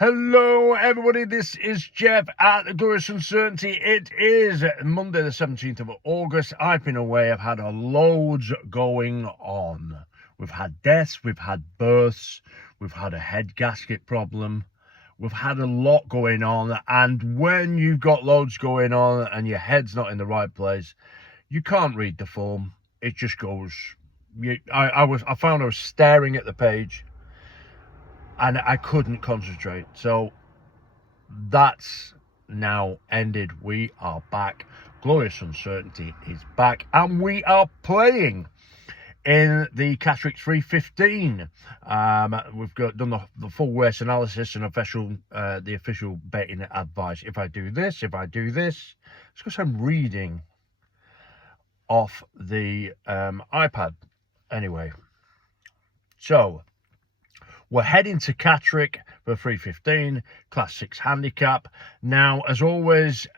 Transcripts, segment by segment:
Hello everybody, this is Jeff at the Glorious Uncertainty. It is Monday the 17th of August. I've been away, I've had loads going on. We've had deaths, we've had births, we've had a head gasket problem. We've had a lot going on, and when you've got loads going on and your head's not in the right place, you can't read the form. It just goes, I found I was staring at the page and I couldn't concentrate. So that's now ended. We are back. Glorious Uncertainty is back, and we are playing in the Catrix 315. We've done the full race analysis and the official betting advice. If I do this, it's because I'm reading off the iPad. Anyway, so we're heading to Catterick for 315, Class 6 handicap. Now, as always,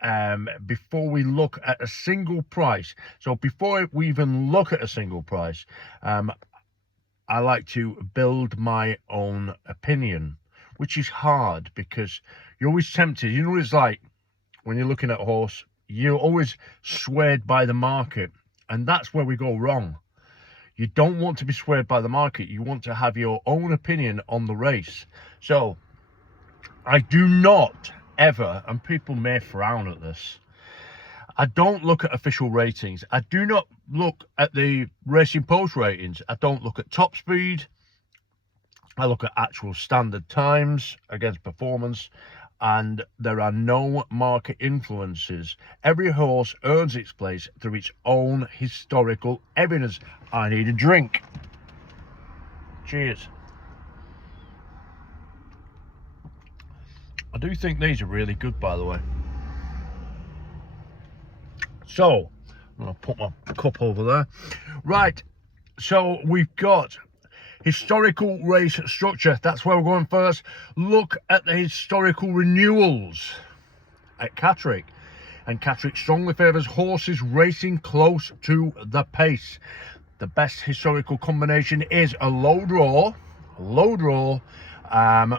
before we look at a single price, so before we even look at a single price, I like to build my own opinion, which is hard because you're always tempted. You know what it's like when you're looking at a horse, you're always swayed by the market, and that's where we go wrong. You don't want to be swayed by the market. You want to have your own opinion on the race. So I do not ever, and people may frown at this, I don't look at official ratings. I do not look at the Racing Post ratings. I don't look at top speed. I look at actual standard times against performance, and there are no market influences. Every horse earns its place through its own historical evidence. I need a drink. Cheers. I do think these are really good, by the way. So, I'm going to put my cup over there. Right, so we've got historical race structure. That's where we're going first. Look at the historical renewals at Catterick. And Catterick strongly favours horses racing close to the pace. The best historical combination is a low draw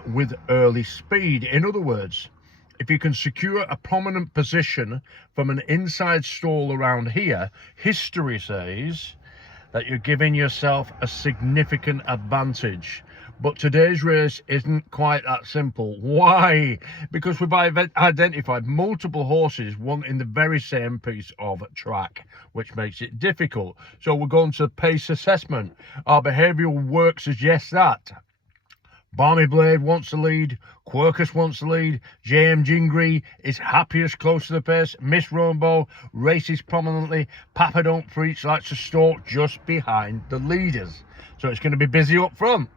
with early speed. In other words, if you can secure a prominent position from an inside stall around here, history says that you're giving yourself a significant advantage. But today's race isn't quite that simple. Why? Because we've identified multiple horses wanting the very same piece of track, which makes it difficult. So we're going to pace assessment. Our behavioural work suggests that Balmy Blade wants to lead, Quercus wants to lead, JM Jingree is happiest close to the pace, Miss Rainbow races prominently, Papa Don't Preach likes to stalk just behind the leaders. So it's going to be busy up front.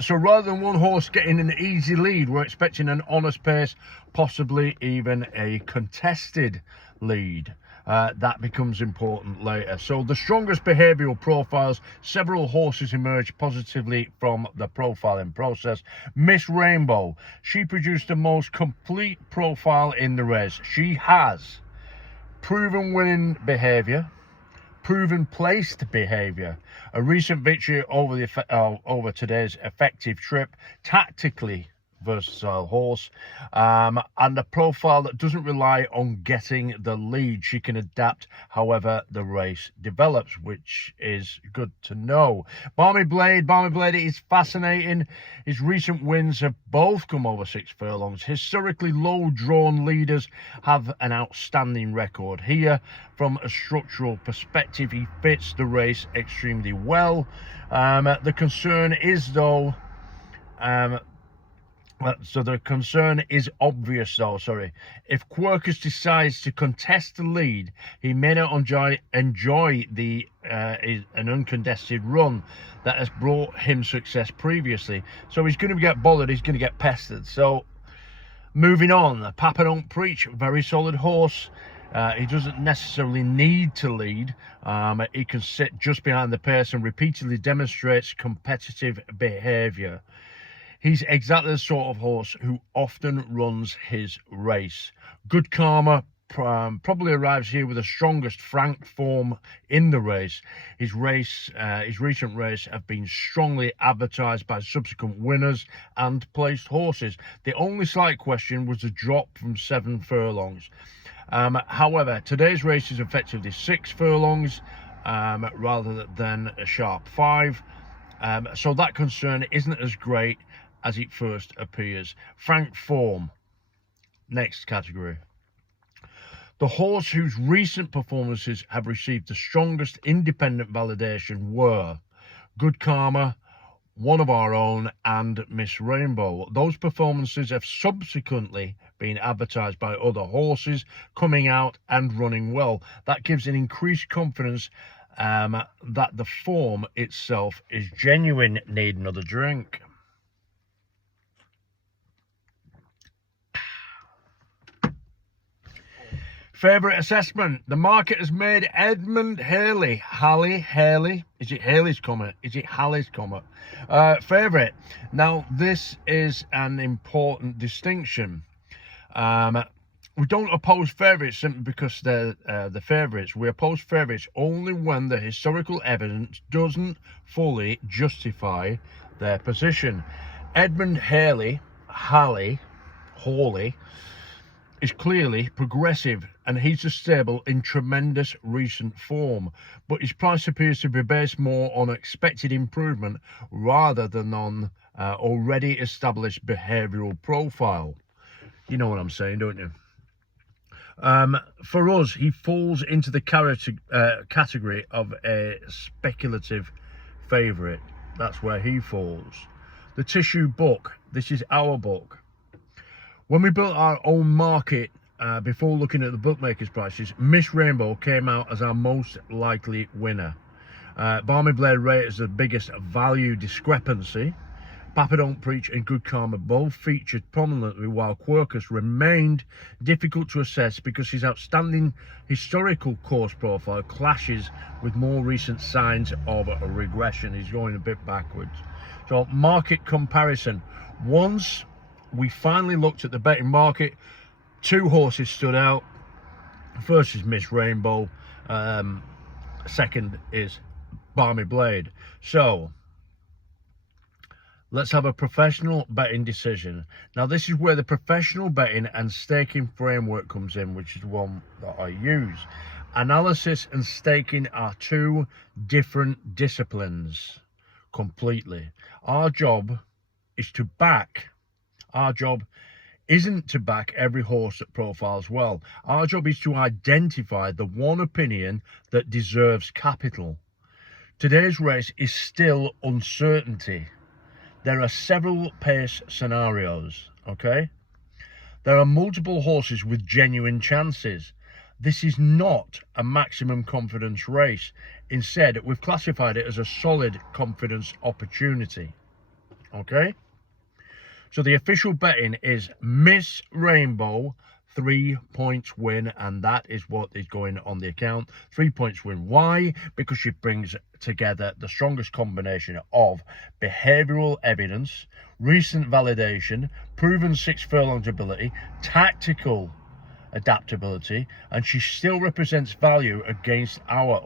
So rather than one horse getting an easy lead, we're expecting an honest pace, possibly even a contested lead. That becomes important later. So the strongest behavioural profiles, several horses emerge positively from the profiling process. Miss Rainbow, she produced the most complete profile in the race. She has proven winning behaviour, proven placed behaviour, a recent victory over today's effective trip, tactically versatile horse, and a profile that doesn't rely on getting the lead. She can adapt however the race develops, which is good to know. Balmy Blade is fascinating. His recent wins have both come over 6 furlongs. Historically low drawn leaders have an outstanding record here. From a structural perspective, he fits the race extremely well. The concern is though, so the concern is obvious though, if Quercus decides to contest the lead, he may not enjoy an uncontested run that has brought him success previously. So he's going to get bothered, he's going to get pestered. So moving on, Papa Don't Preach, very solid horse. He doesn't necessarily need to lead. He can sit just behind the pace and repeatedly demonstrates competitive behaviour. He's exactly the sort of horse who often runs his race. Good karma, probably arrives here with the strongest frank form in the race. His recent race have been strongly advertised by subsequent winners and placed horses. The only slight question was the drop from 7 furlongs. However, today's race is effectively 6 furlongs rather than a sharp 5. So that concern isn't as great as it first appears. Frank form. Next category. The horse whose recent performances have received the strongest independent validation were Good Karma, One of Our Own, and Miss Rainbow. Those performances have subsequently been advertised by other horses coming out and running well. That gives an increased confidence that the form itself is genuine. Need another drink. Favourite assessment. The market has made Edmund Halley. Is it Halley's Comet? Is it Halley's Comet? Favourite. Now, this is an important distinction. We don't oppose favourites simply because they're the favourites. We oppose favourites only when the historical evidence doesn't fully justify their position. Edmund Halley is clearly progressive, and he's a stable in tremendous recent form, but his price appears to be based more on expected improvement rather than on already established behavioural profile. You know what I'm saying, don't you? For us, he falls into the category of a speculative favourite. That's where he falls. The Tissue book. This is our book. When we built our own market, before looking at the bookmakers' prices, Miss Rainbow came out as our most likely winner. Balmy Blade rate is the biggest value discrepancy. Papa Don't Preach and Good Karma both featured prominently, while Quercus remained difficult to assess because his outstanding historical course profile clashes with more recent signs of a regression. He's going a bit backwards. So, market comparison. Once we finally looked at the betting market, 2 horses stood out. First is Miss Rainbow, second is Balmy Blade. So let's have a professional betting decision. Now, this is where the professional betting and staking framework comes in, which is one that I use. Analysis and staking are 2 different disciplines completely. Our job isn't to back every horse that profiles well. Our job is to identify the one opinion that deserves capital. Today's race is still uncertainty. There are several pace scenarios, okay? There are multiple horses with genuine chances. This is not a maximum confidence race. Instead, we've classified it as a solid confidence opportunity, okay? So the official betting is Miss Rainbow, 3 points win, and that is what is going on the account. 3 points win. Why? Because she brings together the strongest combination of behavioural evidence, recent validation, proven 6 furlongs ability, tactical adaptability, and she still represents value against our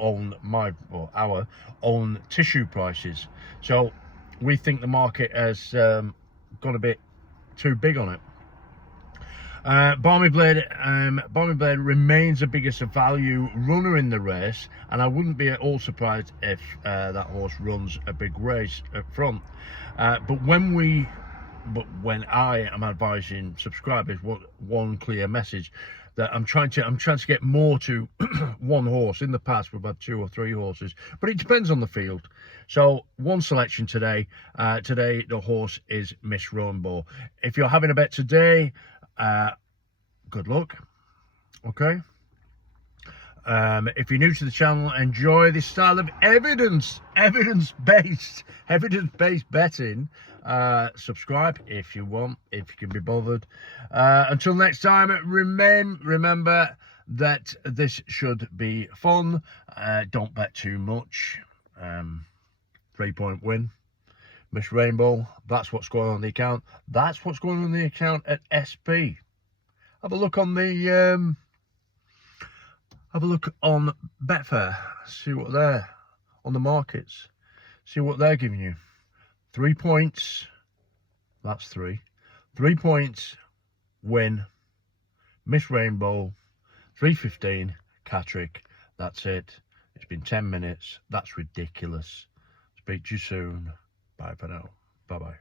own tissue prices. So we think the market has got a bit too big on it. Balmy Blade remains the biggest value runner in the race, and I wouldn't be at all surprised if that horse runs a big race up front. But when I am advising subscribers, one clear message that I'm trying to get more to one horse. In the past, we've had 2 or 3 horses, but it depends on the field. So one selection today. Today the horse is Miss Rainbow. If you're having a bet today, good luck. Okay. If you're new to the channel, enjoy this style of evidence-based betting. Subscribe if you want, if you can be bothered. Until next time, remember that this should be fun. Don't bet too much. 3-point win. Miss Rainbow, that's what's going on the account. That's what's going on the account at SP. Have a look on the Have a look on Betfair, see what they're on the markets, see what they're giving you. 3 points, that's 3. 3 points, win, Miss Rainbow, 315, Catrick, that's it. It's been 10 minutes, that's ridiculous. Speak to you soon. Bye for now. Bye-bye.